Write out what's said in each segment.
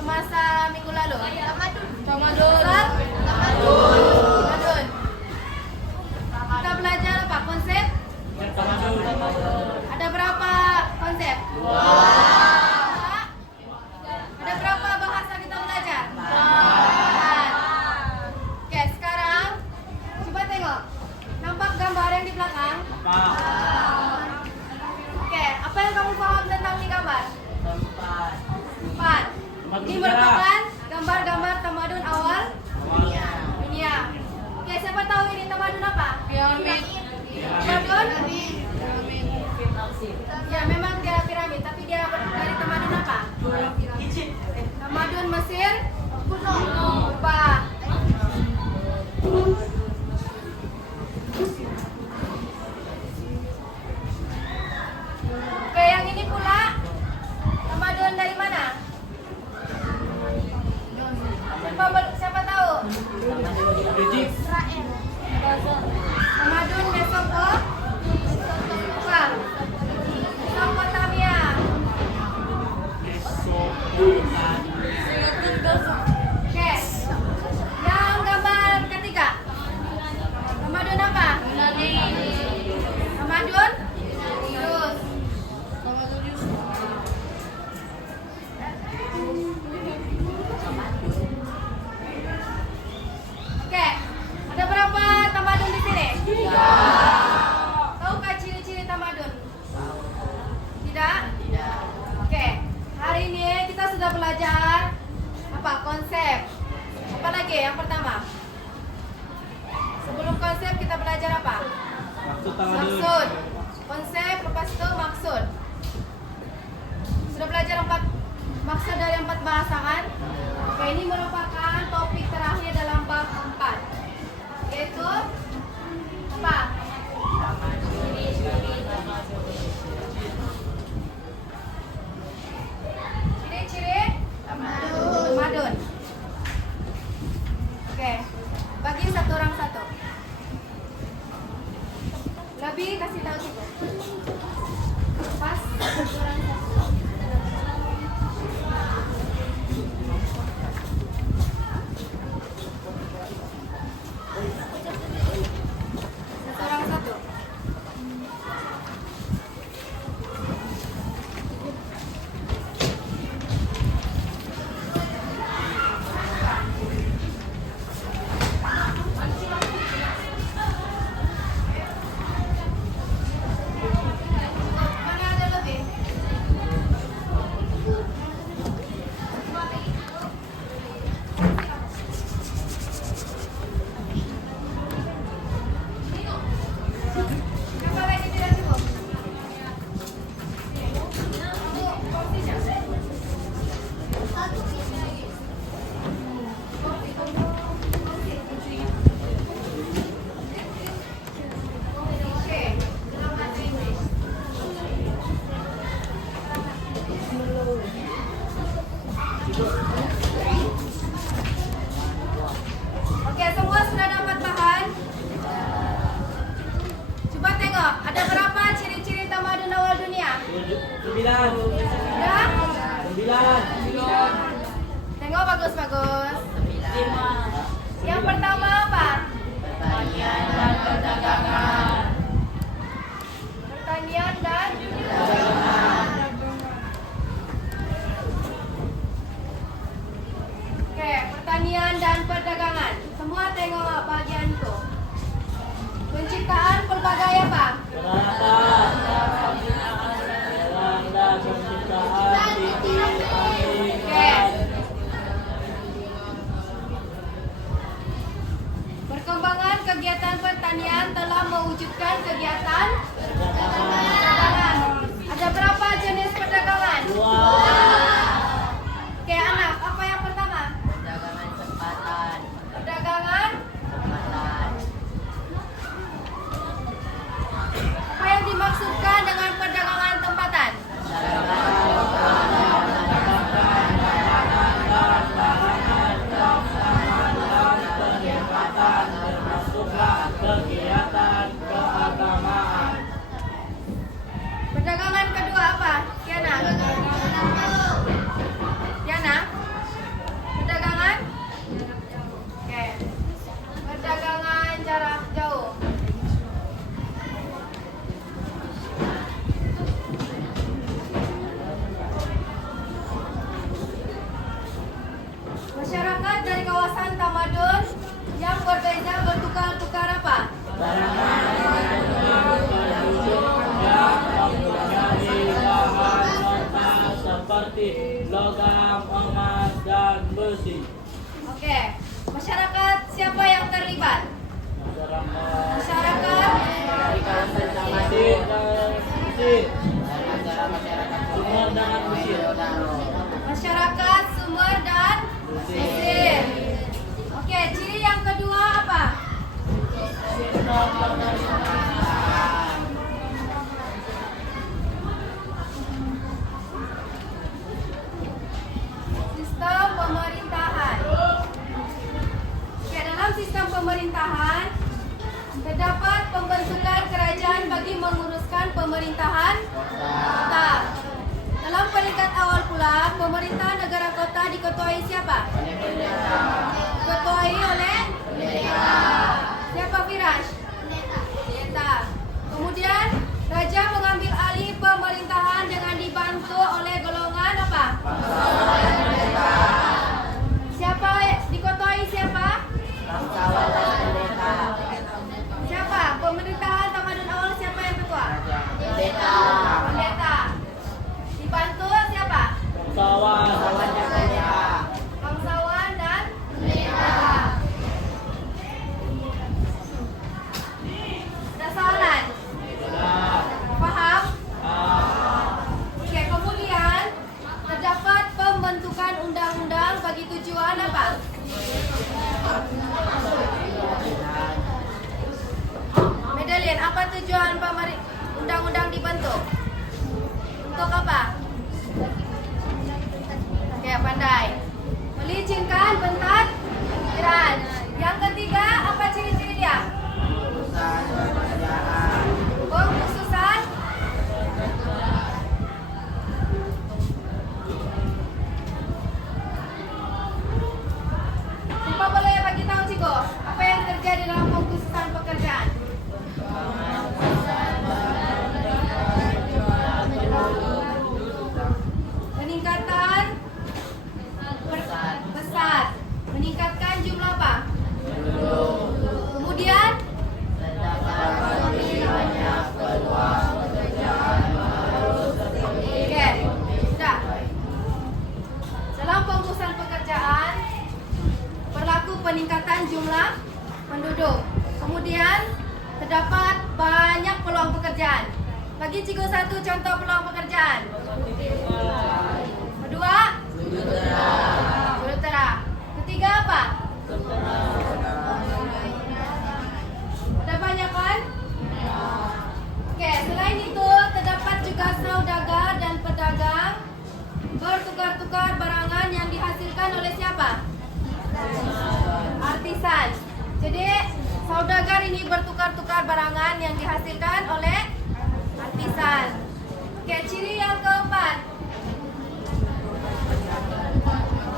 Semasa minggu lalu? Tamadun. Kita belajar apa? Konsep? Ada berapa konsep? Ada berapa bahasa kita belajar? Oke, sekarang coba tengok. Nampak gambar yang di belakang? Oke, apa yang kamu paham tentang ini gambar? Tempat. Ini merupakan gambar-gambar tamadun awal dunia. Oke, siapa tahu ini tamadun apa? Piramid. Tamadun? Ya, memang dia piramid, tapi dia dari tamadun apa? Tamadun Mesir kuno. Purba. Oke, yang ini pula tamadun dari mana? Siapa tahu? Israel. Tamadun Mesopotamia. Oke. Yang gambar ketiga. Tamadun apa? Tamadun? Terus. Oke, ada berapa tamadun di sini? 3. Tahukah ciri-ciri tamadun? Tidak? Oke, hari ini kita sudah belajar apa? Konsep. Apa lagi? Yang pertama. Sebelum konsep kita belajar apa? Maksud. Konsep, lepas itu maksud. Sudah belajar 4 maksud dari 4 bahasaan. Oke, ini merupakan topik terakhir dalam bab 4, yaitu apa? Ciri-ciri tamadun. Oke, bagi satu orang satu. Lebih kasih tahu cukup. Pas satu orang satu. Oke, semua sudah dapat bahan? Coba tengok, ada berapa ciri-ciri tamadun awal dunia? 9. Sudah? 9. Tengok, bagus-bagus. 5. Yang pertama apa? Pertanian dan perdagangan. Pertanian dan perdagangan. Oke, pertanian dan perdagangan. Semua tengok bagianku. Penciptaan pelbagai apa? Oke. Perkembangan kegiatan pertanian telah mewujudkan kegiatan perdagangan. Ada berapa jenis perdagangan? Oke anak, apa yang pertama? Perdagangan tempatan. Perdagangan. Tempatan. Apa yang dimaksudkan dengan perdagangan tempatan? Kegiatan keagamaan. Perdagangan kedua apa? Kiana? Kiana? Perdagangan? Oke. Perdagangan jarak jauh. Masyarakat dari kawasan Tamadun yang berbeza bertukar-tukar apa? Seperti logam, emas, dan besi. Oke. Masyarakat siapa yang terlibat? Masyarakat Mesir dan Mesir. Sumber dengan Mesir. Masyarakat Sumer dan Mesir. Oke, ciri yang kedua apa? Sistem pemerintahan. Oke, dalam sistem pemerintahan terdapat pembentukan kerajaan bagi menguruskan pemerintahan kota. Dalam peringkat awal pula, pemerintahan negara kota diketuai siapa? Diketuai oleh siapa Firash? Pendeta. Kemudian raja mengambil alih pemerintahan dengan dibantu oleh golongan apa? Siapa diketuai siapa? Siapa? Pemerintahan Tamadun awal siapa yang ketua? Pendeta. Dibantu siapa? Bangsawan dan pendeta. Ada soalan? Paham? Oke, kemudian terdapat pembentukan undang-undang bagi tujuan apa? Medallion, apa tujuan undang-undang dibentuk? Untuk apa? Oke, pandai. Melicinkan pentadbiran. Yang ketiga, apa ciri-ciri dia? Pengkhususan. Siapa boleh bagi tahu Ciko? Apa yang terjadi dalam pengkhususan pekerjaan? Peningkatan pesat. Meningkatkan jumlah apa? Kemudian oke, sudah. Dalam pengkhususan pekerjaan berlaku peningkatan jumlah penduduk. Kemudian terdapat banyak peluang pekerjaan. Bagi Cikgu satu contoh peluang pekerjaan. Kedua, jurutera. Ketiga apa? Ada banyak kan? Oke, selain itu terdapat juga saudagar dan pedagang bertukar-tukar barangan yang dihasilkan oleh siapa? Artisan. Jadi saudagar ini bertukar-tukar barangan yang dihasilkan oleh artisan. Oke, ciri yang keempat.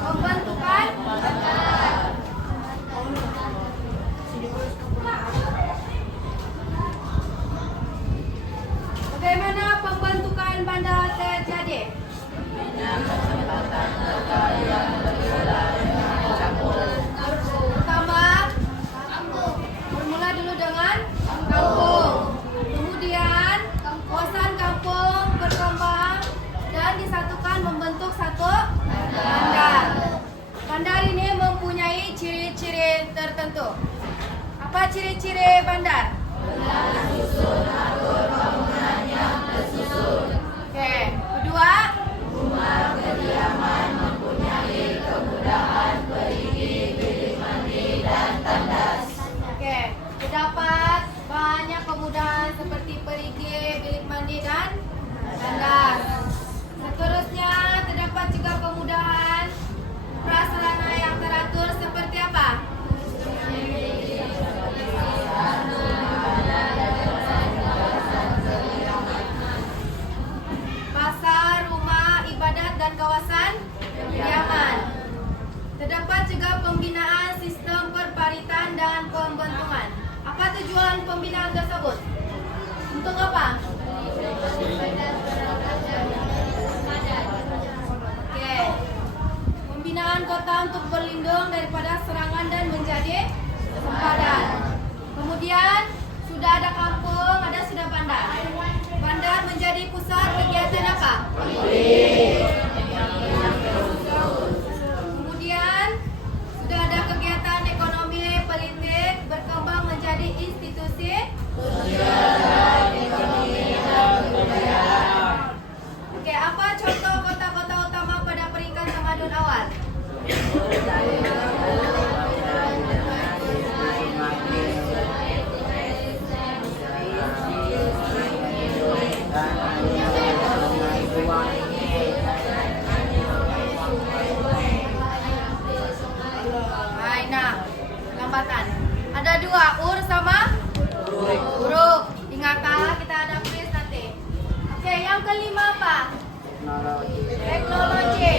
Pembentukan bagaimana pembentukan bandar terjadi? Pertama, bermula dulu dengan kampung. Kemudian kawasan kampung berkembang dan disatukan membentuk satu bandar. Bandar ini Apa ciri-ciri bandar? Oke, kedua. Oke, terdapat banyak kemudahan seperti perigi, bilik mandi dan tandas. Seterusnya terdapat juga kemudahan prasarana yang teratur seperti apa? Pasar, rumah, ibadat dan kawasan kediaman. Terdapat juga pembinaan sistem perparitan dan pembentungan. Apa tujuan pembinaan tersebut? Untuk apa? Oke. Pembinaan kota untuk berlindung daripada serangan dan menjadi sempadan. Kemudian sudah ada kampung, sudah bandar. Bandar menjadi pusat kegiatan apa? Kemudian sudah ada kegiatan ekonomi, politik, berkembang menjadi institusi. Oke, apa contoh kota-kota utama pada peringkat tamadun awal? Nah, lambatan. Ada dua, ur sama huruf. Ingatlah kita ada quiz nanti. Oke, yang kelima apa? Teknologi.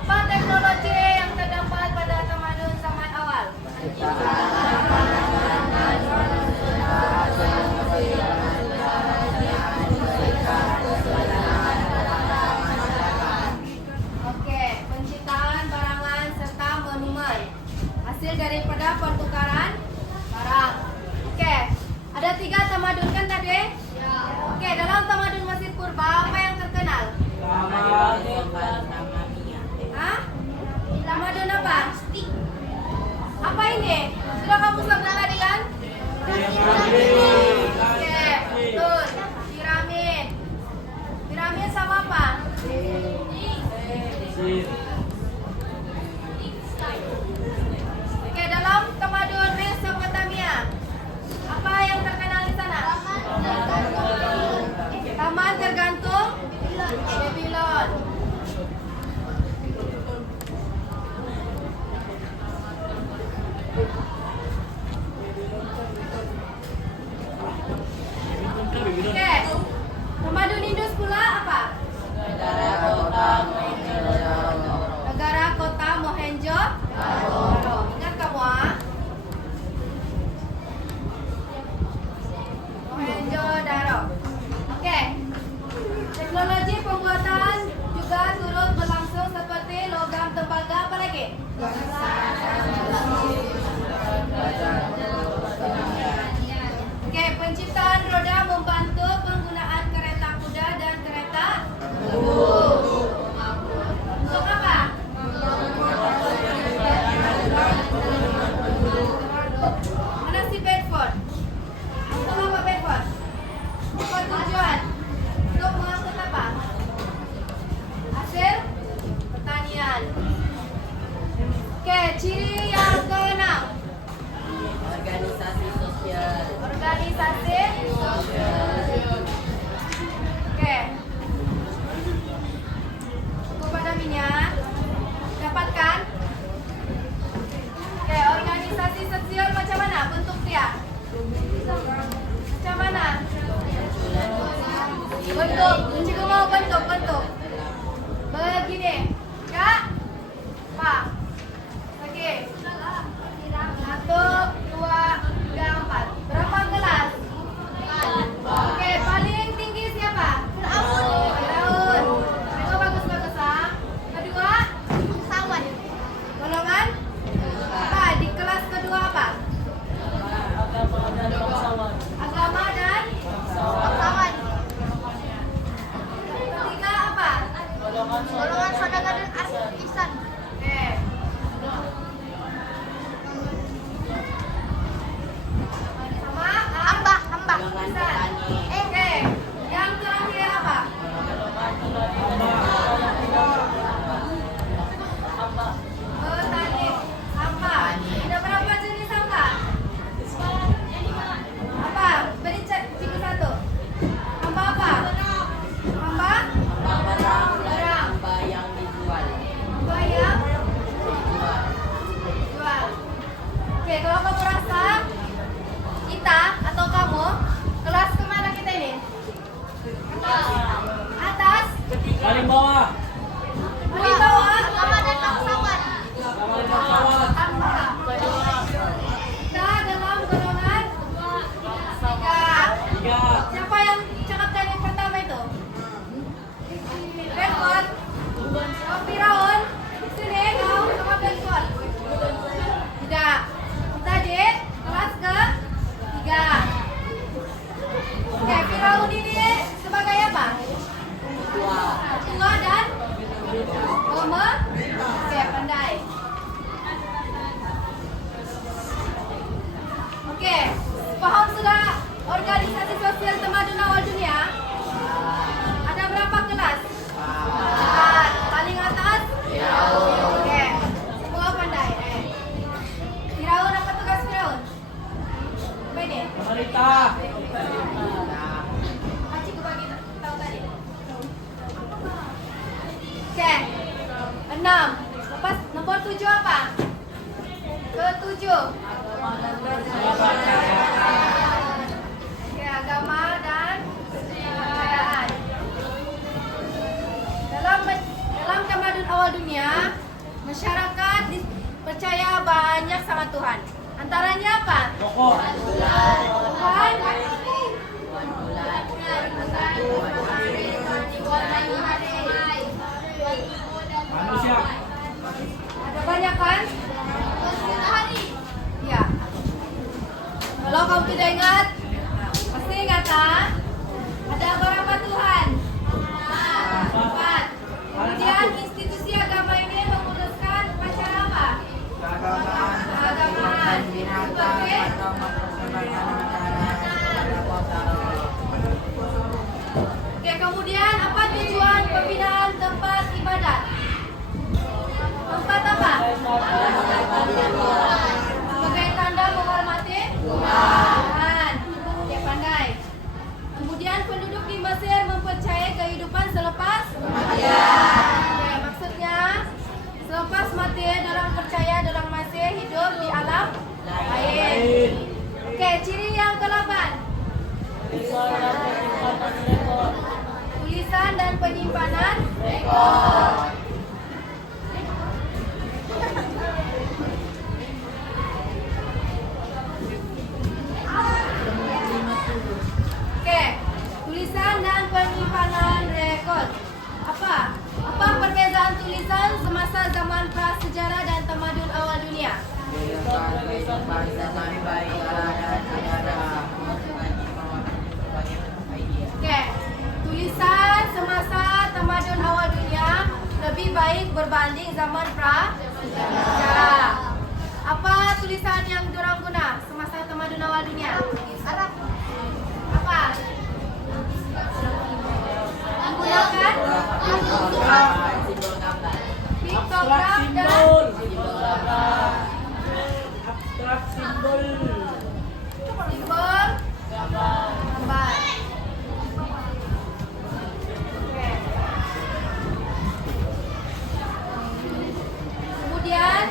Apa teknologi yang terdapat pada tamadun zaman awal? Oke, penciptaan barangan serta monumen. Hasil daripada pertukaran barang. Oke, ada 3 tamadun kan tadi? Ya. Oke, dalam tamadun Mesir Purba apa yang terkenal? Hah? Tamadun apa? Apa ini? Sudah kamu sebut tadi kan? Oke, betul. Piramid. Piramid sama apa? Oke, dalam tamadun Mesopotamia apa yang terkenal di sana? Taman tergantung Babylon. Oke, tamadun Indus pula apa? Negara kota Mohenjo-daro. Ingat kamu ah? Mohenjo-daro. Oke. Teknologi pembuatan juga turut berlangsung seperti logam tembaga apa lagi? Oke, penciptaan roda membantu penggunaan kereta kuda dan kereta untuk apa? Mana si Bedford? Untuk apa Bedford? Apa tujuan? Untuk mengangkut apa? Hasil pertanian. Oke, ciri yang keenam. Organisasi sosial. Organisasi Oke. Kepada minyak dapatkan. Oke, organisasi sosial macam mana bentuk dia? Macam mana? Bentuk, cikgu mau bentuk. Begini. Ya? Pak. Oke. 1, 2, 3, 4. Berapa kelas? 4. Oke, paling tinggi siapa? Firaun. Itu bagus ah. Kedua? Bangsawan. Golongan? Apa? Di kelas kedua apa? Agama dan bangsawan. Ketiga apa? Golongan saudagar dan artis. Kalau kamu rasa kita atau kamu kelas kemana kita ini? Atas. Paling bawah. Paling bawah. Sama dan bangsawan. Sama lima pesawat. Kita dalam golongan 3. 3. Siapa yang cakap tadi yang pertama itu? Rekod. Oh, Firaun. Sini kau sama rekod. Tidak. Tadi kelas ke 3. Oke, Firaun ini sebagai apa? Tua dan Oke, pandai. Oke, paham sudah organisasi sosial Tamadun Awal Dunia? Ada berapa kelas? 4. Paling atas? Oke, semua pandai. Firaun, apa tugas Firaun? Apa ini? Pemerintah. Acik bagi tahu tadi. Oke, 6. Lepas nomor 7 apa? Ke-7. Oke, agama dan kepercayaan. Dalam Tamadun Awal Dunia, masyarakat percaya banyak sama Tuhan. Antaranya apa? Pokok. Tuhan. Manusia. Ada banyak kan? Ya. Kalau kamu tidak ingat, pasti ingat kan? Ada berapa Tuhan? 4. Kemudian institusi agama ini menguruskan upacara apa? Keagamaan. Sebagai Oke, kemudian apa tujuan pembinaan tempat ibadat? Tempat apa? Sebagai tanda menghormati Tuhan. Oke, pandai. Kemudian penduduk di Mesir mempercayai kehidupan selepas kematian. Oke, maksudnya selepas mati orang percaya orang masih hidup di alam lain. Oke, ciri yang ke-8. Tulisan dan penyimpanan rekod. Oke, tulisan dan penyimpanan rekod. Apa perbezaan tulisan semasa zaman prasejarah dan tamadun awal dunia? Oke, tulisan semasa tamadun awal dunia lebih baik berbanding zaman prasejarah. Apa tulisan yang diorang guna semasa tamadun awal dunia? Apa? Menggunakan piktograf dan Abstrak simbol. simbol gambar. Oke. Kemudian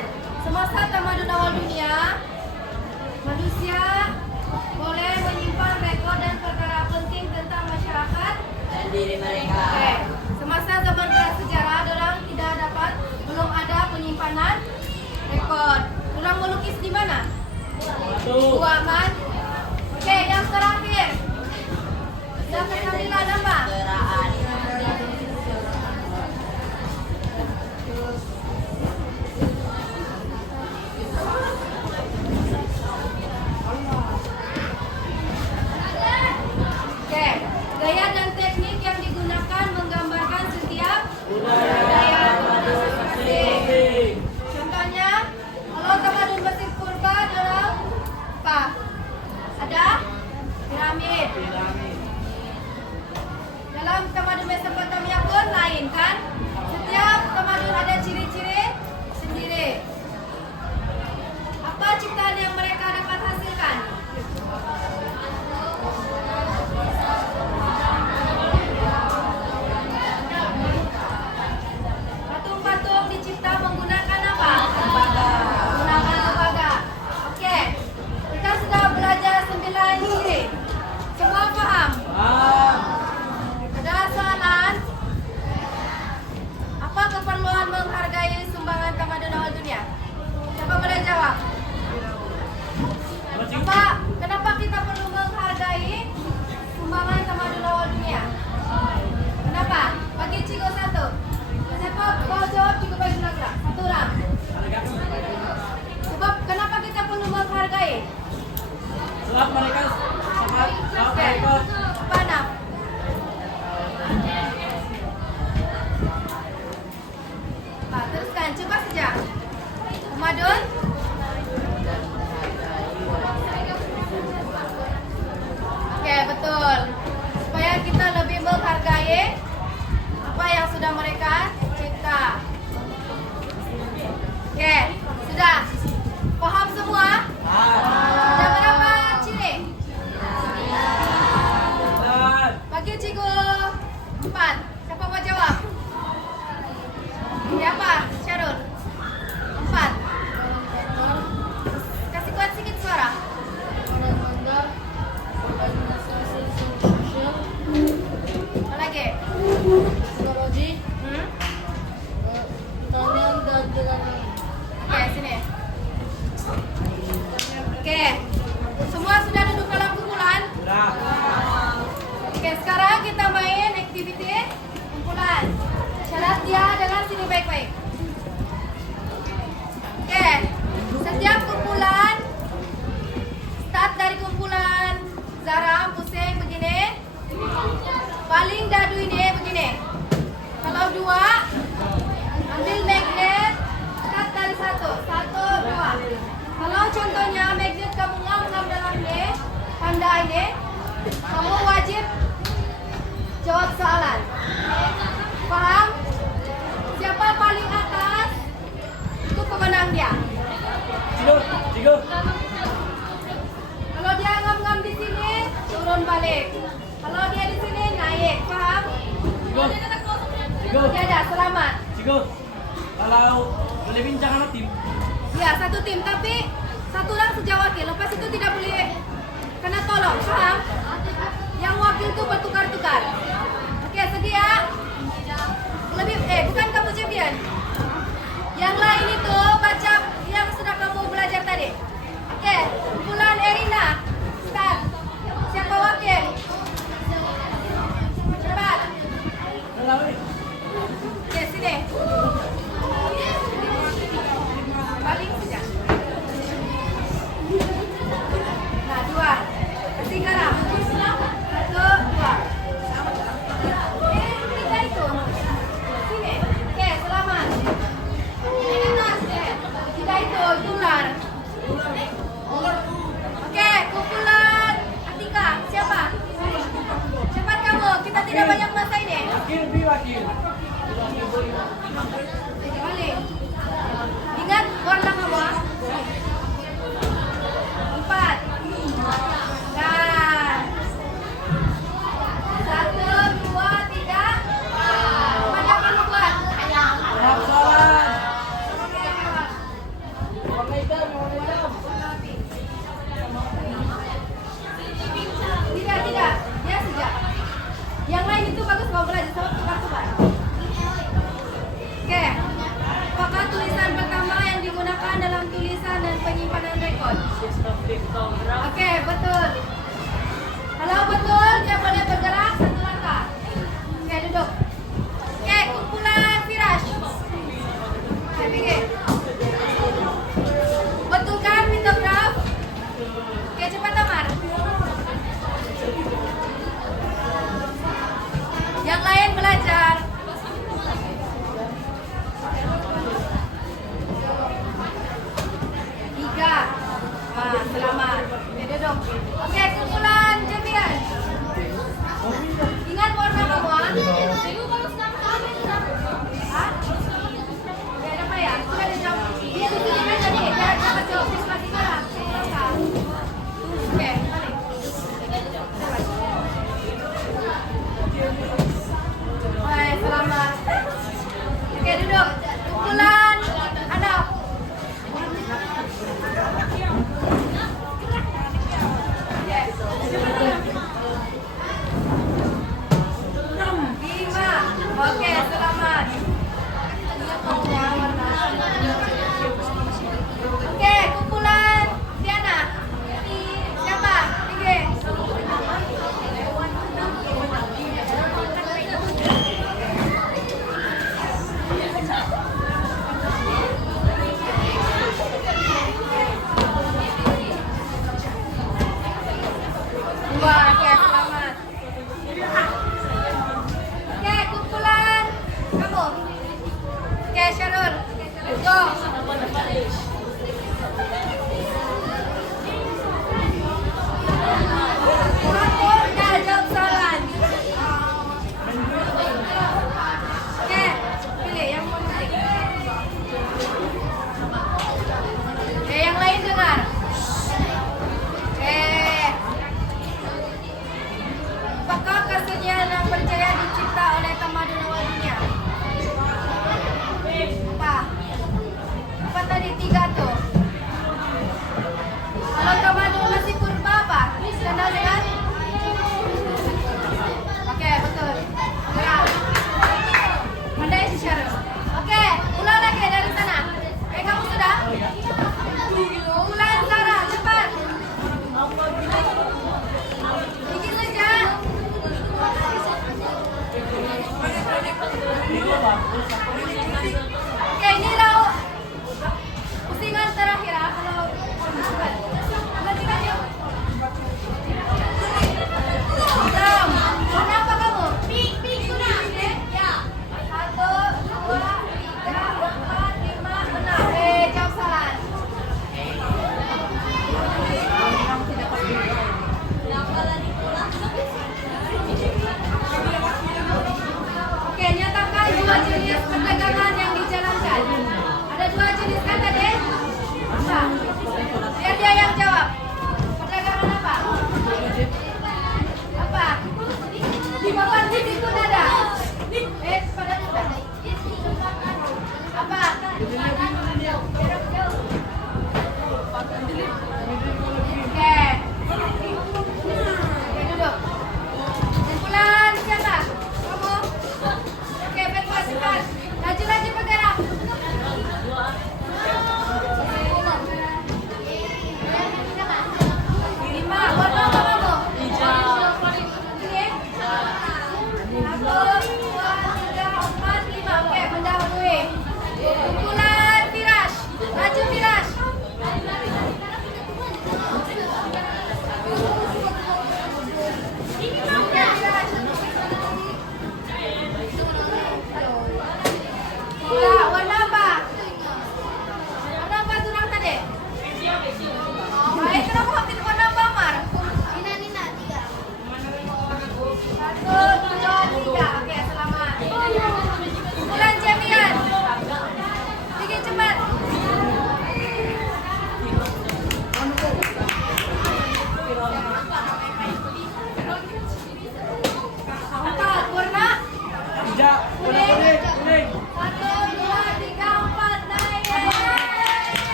semasa tamadun awal dunia, manusia boleh menyimpan rekod dan perkara penting tentang masyarakat dan diri mereka. Oke, semasa zaman prasejarah, orang belum ada penyimpanan rekod. Orang melukis di mana? Gua kan? Oke, yang terakhir. Sudah kenalilah nama? Geraan. Oke, gaya dan teknik yang digunakan menggambarkan setiap Budaya masing-masing. Contohnya, kalau tamadun Mesir purba adalah apa? Lap mereka sangat. Lap Oke. mereka. Panam. Nah, teruskan, coba saja. Pemadun. Oke, betul. Supaya kita lebih menghargai apa yang sudah mereka cipta. Oke, sudah. Paham semua? Sudah berapa ciri? Dan Bagi cikgu 4. Siapa mau jawab? Siapa? Syarul. 4. Kasih kuat sedikit suara. Apa lagi? Psikologi, Hmm? pertanian dan jalan. Oke, sini. Oke. Semua sudah duduk dalam kumpulan? sudah. Oke, sekarang kita main activity kumpulan. Syarat dia dengan sini baik-baik. Oke, setiap kumpulan start dari kumpulan Zara, pusing begini. Paling dadu ini begini. Kalau 2, ambil magnet, start dari 1, 2. Kalau contohnya magnet kamu ngam dalam ini, tanda ini, kamu wajib jawab soalan. Paham? Siapa paling atas, itu pemenang dia. Cikgu. Kalau dia ngam di sini, turun balik. Kalau dia di sini, naik. Paham? Cikgu. Oke, dah, selamat. Cikgu. Kalau boleh bincang sama tim. Ya, satu tim, tapi satu orang saja wakil. Lepas itu tidak boleh kena tolong. Paham? Yang wakil itu bertukar-tukar. Oke, sedia? Bukan kamu champion. Yang lain itu baca yang sudah kamu belajar tadi. Oke, kumpulan Erina. Start. Siapa wakil? Cepat. Oke, sini. Balik saja. Nah, 2. Kasih garam. 1, 2. Tiga itu. Sini. Oke, selamat. Tiga itu ular. Oke, kumpulan Atika. Siapa? Cepat kamu. Kita tidak banyak masa ini. Wakil bi wakil. Balik. Ingat warna kamu. 4. Nah. 1, 2, 3. Mana kamu buat? Jawab soalan. Tidak. Ya sudah. Yang lain itu bagus kamu belajar sama tukar-tukar. Oke. Apakah tulisan pertama yang digunakan dalam tulisan dan penyimpanan rekod? Oke, betul. Kalau betul, dia boleh bergerak 1 langkah. Oke, duduk. Oke, kumpulan Firash. Oke, pikir. Betul kan, pintograf? Oke, cepat Tamar. Yang lain belajar. 3. Selamat. Oke, duduk.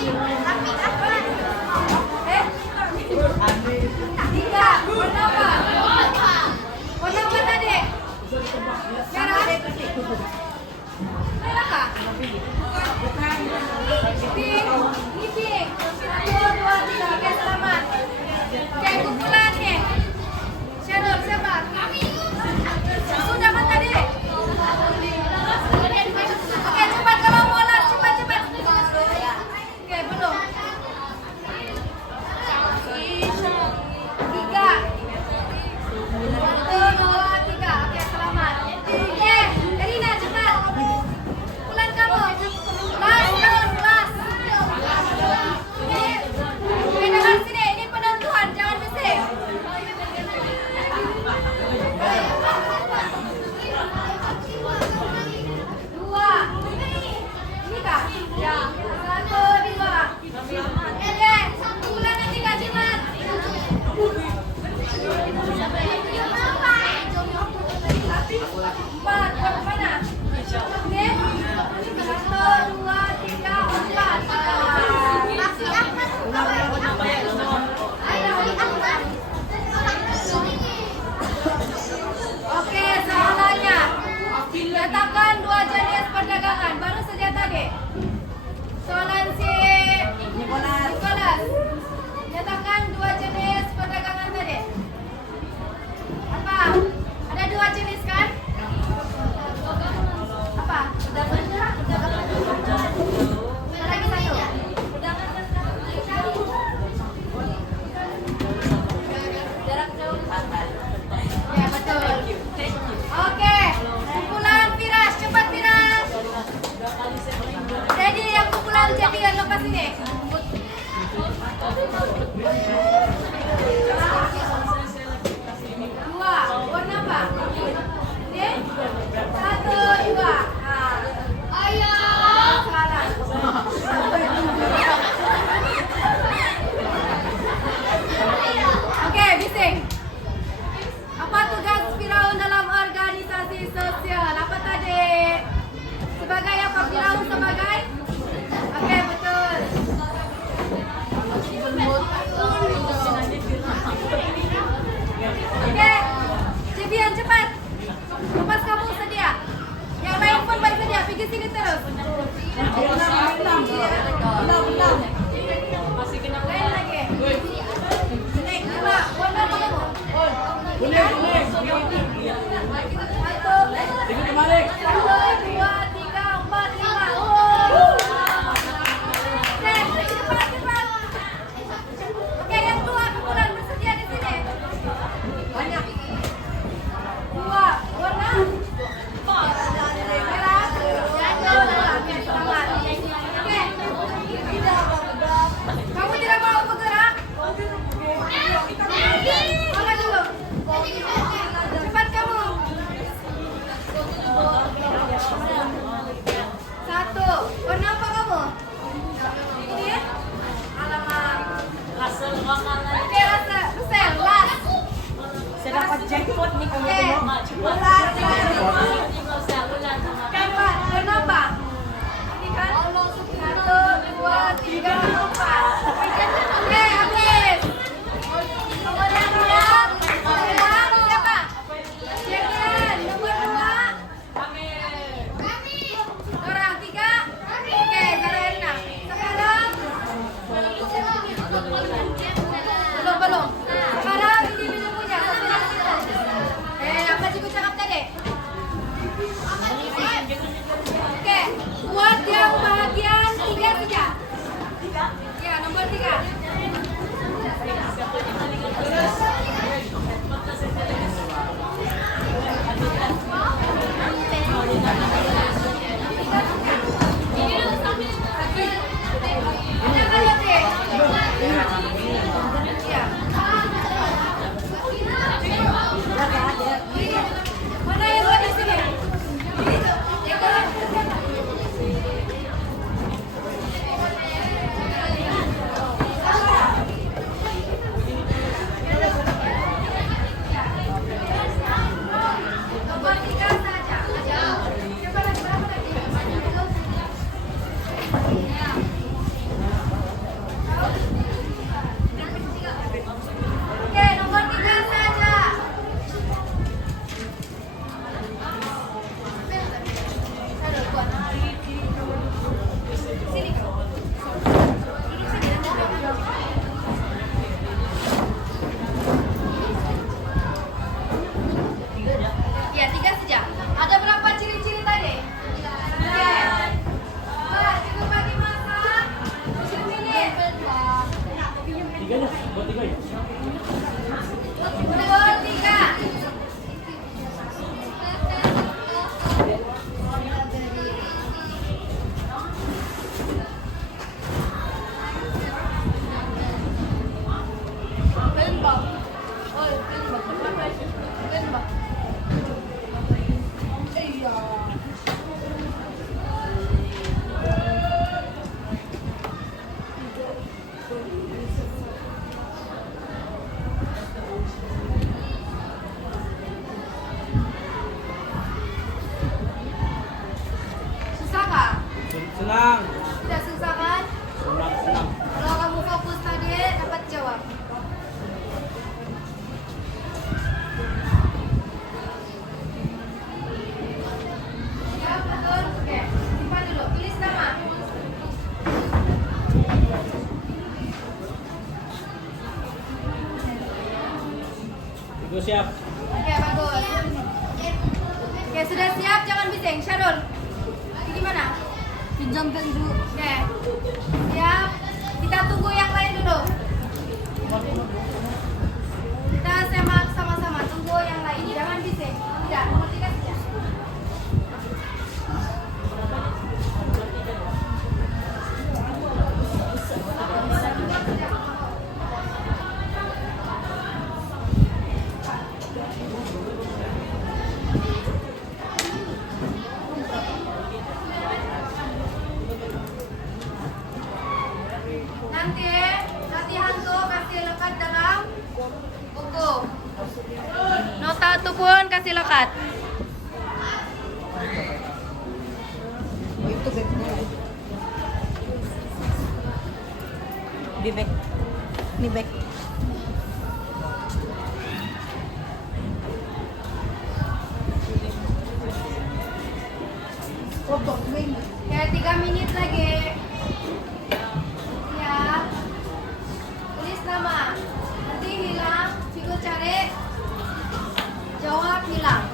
Eh? Tiga. Warna apa? Warna apa tadi? Merah? Merah kah? Pink. Ini pink. 1, 2, 3. Oke, selamat. Oke, kumpulan nih. Sharon, siapa? Sudah kan tadi? Oke, cepat kalau mau las, cepat. Oke, belum. 3. 1, 2, 3. Oke, selamat. Oke, Erina cepat. Pulang kamu. Las. Oke, dengar sini. Ini penentuan, jangan bising. 2. Ini kah? Ya. 1, 2. Oke, pulang nanti Kak Jimat. 4, ke mana? Oke. 1, 2, 3, 4. Oke, soalannya. Nyatakan 2 jenis perdagangan. Baru saja tadi. Soalan si Nicholas. Nyatakan 2 jenis perdagangan tadi. Apa? Ada 2 jenis kan? Apa? Ada lagi satu. Ya, betul. Oke, kumpulan Firas, cepat Firas. Jadi yang kumpulan jadian lepas ini. 2, warna apa? Ini? 1, 2. Ayah. Salah. Oke, bising. Apa tugas Firaun dalam organisasi sosial? Apa tadi? Sebagai apa Firaun sebagai? Oke, betul. Oke, Cibian cepat. Lepas kamu sedia. Yang lain pun baik sedia. Pergi sini terus. Lain lagi. Naik 2. Warna apa kamu? Kuning. 1, Ikut kembali. 2, 3, 4, 5. Cepat. Oke, yang 2 kumpulan bersedia di sini. Banyak. 2, warna merah. 1, 2. Oke, selamat. Oke. Kamu tidak mau bergerak? Mana dulu? Cepat kamu. 1. Warna apa kamu? Ini? Alamak. Oke, rasa. Resel, las. Saya dapat jackpot nih kalau Oke. mau. Las. Keempat. Warna apa? Ini kan? 1, 2, 3, 4. Oke, habis. Kemudian siapa? Jadian. Nomor 2. Orang 3. Oke, Zarena. Sekarang belum. Sekarang individu punya. Apa cikgu cakap tadi? Betul, 3. Tembak. Oh, tembak. Tembak. Iya. Susah kah? Senang. Tidak susah kan? Senang. Kalau kamu fokus tadi dapat jawab. Ya betul. Oke, simpan dulu. Tulis nama. Ibu siap. Oke, bagus. Oke, sudah siap, jangan bising. Syarul, ini gimana? Pinjamkan dulu. Oke, siap. Kita tunggu yang lain dulu. Kita semak sama-sama. Tunggu yang lain. Jangan bising. Tidak, nomor 3 saja. Nanti latihan tuh kasih lekat dalam buku. Nota itu pun kasih lekat. Itu backnya. Di back. Ini back. Kayak 3 menit lagi. Siap. Tulis nama. Nanti hilang, Ciku cari. Jawab hilang.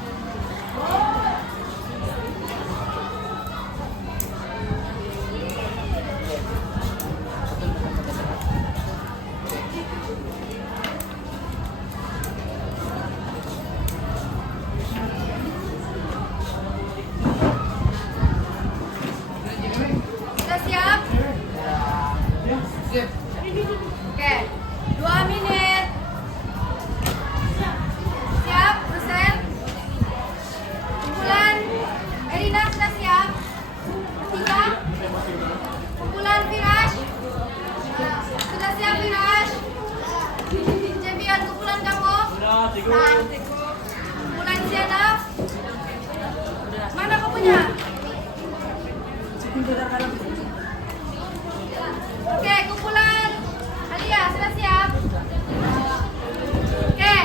Sudah siap? Oke, 2 menit. Siap, Rusel? Kumpulan Erina sudah siap? 3. Kumpulan Firash? Sudah siap Firash? Champion kumpulan kamu? Sudah, Ciku. Kumpulan Siana? Mana kamunya? Oke, kumpulan Alia sudah siap? Oke.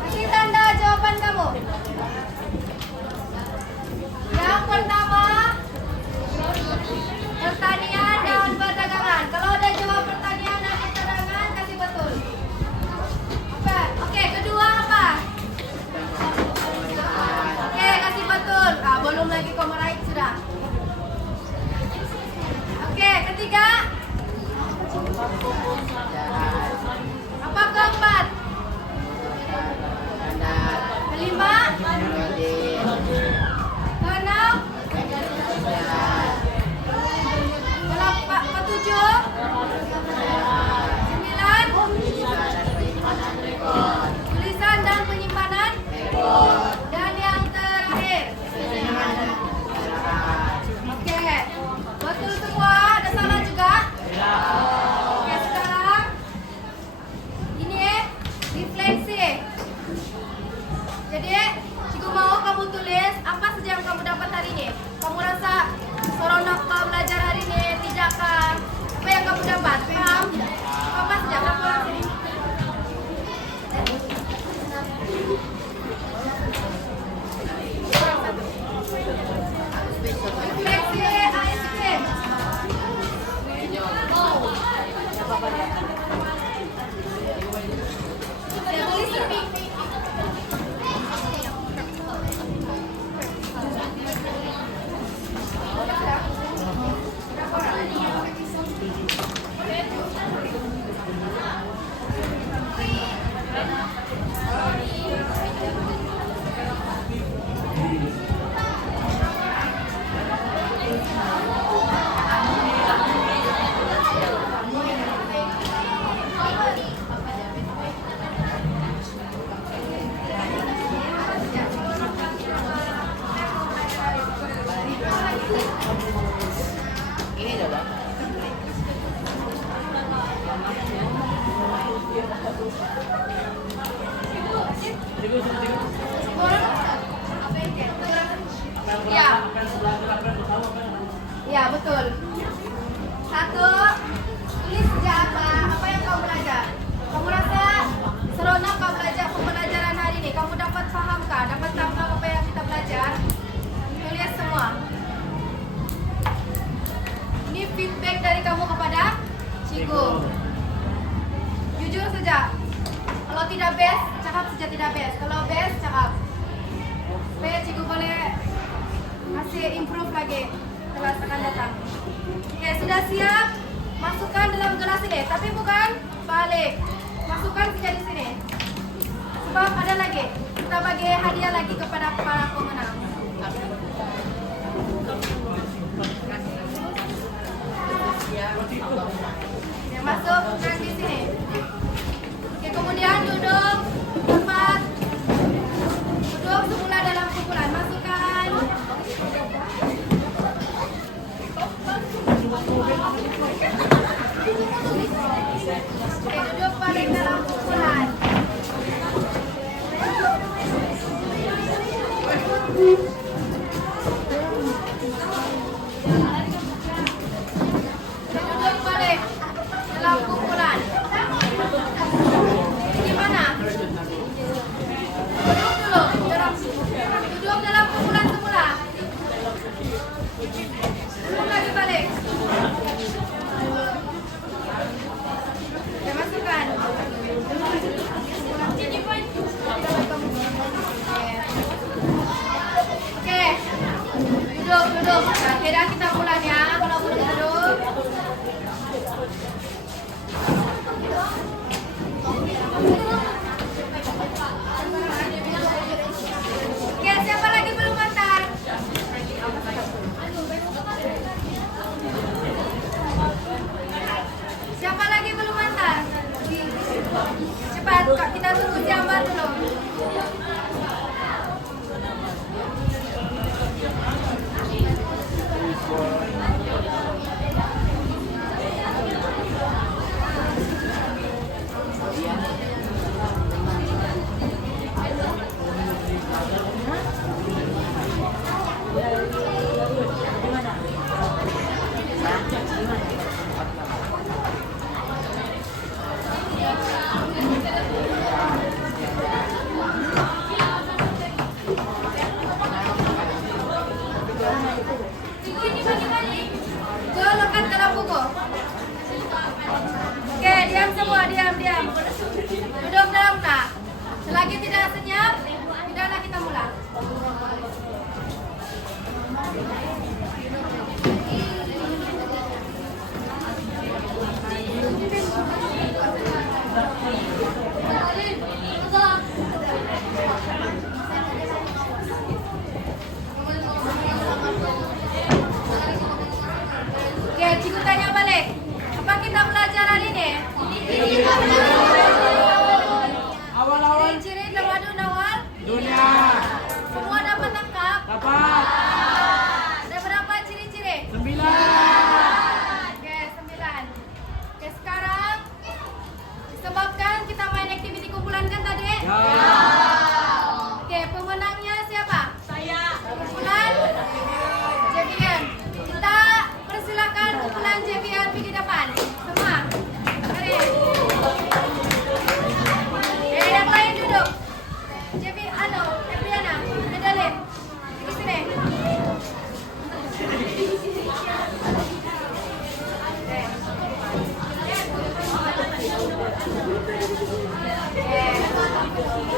Kasih tanda jawaban kamu. Yang pertama, pertanian dan perdagangan. Kalau udah jawab pertanian dan perdagangan, kasih betul. Oke, kedua apa? Oke, kasih betul. Ah, belum lagi kamu right sudah. Oke, ketiga. Apa keempat? Kelima? Keenam? Ketujuh? 9? Tulisan dan penyimpanan? Dan yang terakhir? Oke, betul semua. Ada salah juga? Oke, sekarang Cigu, cigu. Orang Apa yang Ya. apa yang belajar, apa yang tahu, apa yang Ya, betul. 1, tulis sejak apa yang kau belajar. Kamu rasa seronok kau belajar pembelajaran hari ini? Kamu dapat fahamkah? Dapat tangkap apa yang kita belajar? Tulis semua. Ini feedback dari kamu kepada Cikgu. Jujur saja. Kalau tidak best, cakap saja tidak best. Kalau best, cakap. Supaya Cikgu boleh kasih improve lagi kelas akan datang. Oke, sudah siap? Masukkan dalam gelas ini, tapi bukan balik. Masukkan saja di sini. Sebab ada lagi. Kita bagi hadiah lagi kepada para pemenang. Yang masuk di sini. Oke, kemudian duduk tempat. Duduk semula dalam kumpulan. Masukkan. Oke, duduk paling dalam kumpulan. Duduk balik dalam kumpulan. Gimana? Duduk dalam kumpulan semula. Duduk lagi balik. Oke, masukkan. Oke, duduk. Oke, dah kita pulang ya. Kalau boleh duduk. Oke, siapa lagi belum antar? Siapa lagi belum antar? Cepat, Kak, kita tunggu siapa dulu. Golongkan dalam buku. Oke, diam semua, diam. Duduk dalam tak. Selagi tidak senyap, tidaklah kita mulai. Oke, Cikgu tanya balik. Apa kita belajar hari ini? awal-awal Ciri Tamadun awal. dunia. Semua dapat tangkap. Dapat Ada berapa ciri-ciri? 9. Oke, 9. Oke, sekarang disebabkan kita main aktiviti kumpulan kan tadi? Ya. Oke, pemenangnya siapa? Saya. Kumpulan JBN. Kita persilakan kumpulan JBN di depan. Semua. Mari. Yang lain duduk. JBN, Ebriana, Medalin. Di sini. Oke.